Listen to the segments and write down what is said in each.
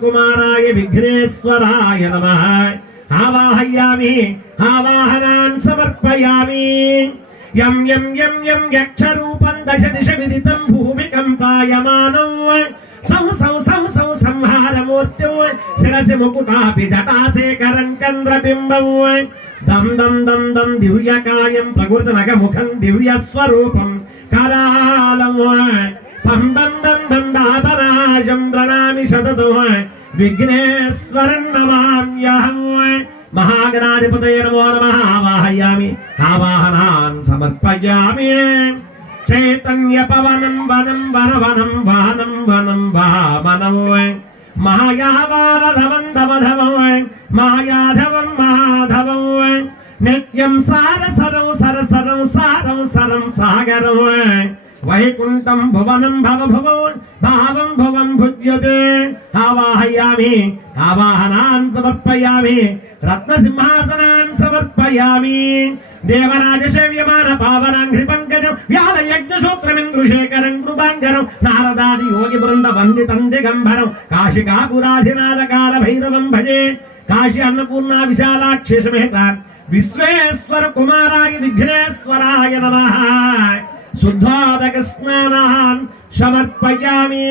కుమారాయ విఘ్నేశ్వరాయ నమః ఆవాహయామి ఆవాహనాన్ సమర్పయామి యం యం యం యం యక్షరూపం దశ దిశ విదితం భూమికంపాయమానం సం సం సం సం సంహారమూర్తిం శిరసి ముకుటాపి జటాశేఖరం చంద్రబింబం దం దం దం దం దివ్యకాయం ప్రకృతనగముఖం దివ్యస్వరూపం కరాలం పం దం దం దండాపనాశం ప్రణామి శతతం విఘ్నేశ్వరం నమామ్యహం మహాగణాధిపతయే నమో నమః ఆవాహయామి ఆవాహనాన్ సమర్పయామి చైతన్య పవనం వనం వనవనం వానం వనం వామనం మాయావారధవం ధవధవం మాయాధవం మహాధవం నిత్యం సారసరం సరసరం సారం సరం సాగరం వైకుంఠం భువనం భవభువం భావం భువం భుజ్యతే ఆవాహయామి ఆవాహనాన్ సమర్పయామి రత్నసింహాసనాన్ సమర్పయామి దేవరాజ సేవ్యమాన పావనాంఘ్రి పంకజం వ్యాల యజ్ఞసూత్రమింద్రుశేఖరం కృపాంకరం శారదాది యోగి బృంద వందితం దిగంబరం కాశికాపురాధినాథ కాల భైరవం భజే కాశీ అన్నపూర్ణ విశాలాక్షి సమేత విశ్వేశ్వర కుమారాయ విఘ్నేశ్వరాయ నమః శుద్ధోదక స్నానాన్ సమర్పయామి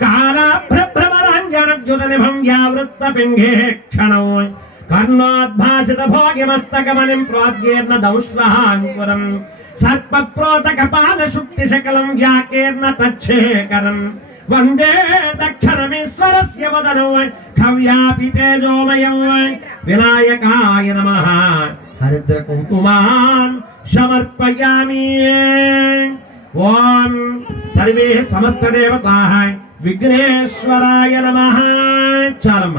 కాళభ్రభ్రమరాంజనద్యుతనిభం యావృత్త పింగే క్షణం కర్ణోద్భాసిత భోగిమస్తకమణిం ప్రోద్గీర్ణ దౌష్ట్రహాంకురం సర్పప్రోతకపాల శుక్తి శకలం వ్యాకీర్ణ తచ్ఛేకరం వందే దక్షిణమేశ్వరస్య వదనం కవ్యాపి తేజోమయం వినాయకాయ నమః హరిద్ర కుంకుమాన్ సమర్పయామి ఓం సర్వే సమస్త దేవతాః విఘ్నేశ్వరాయ నమః చాలమ్మ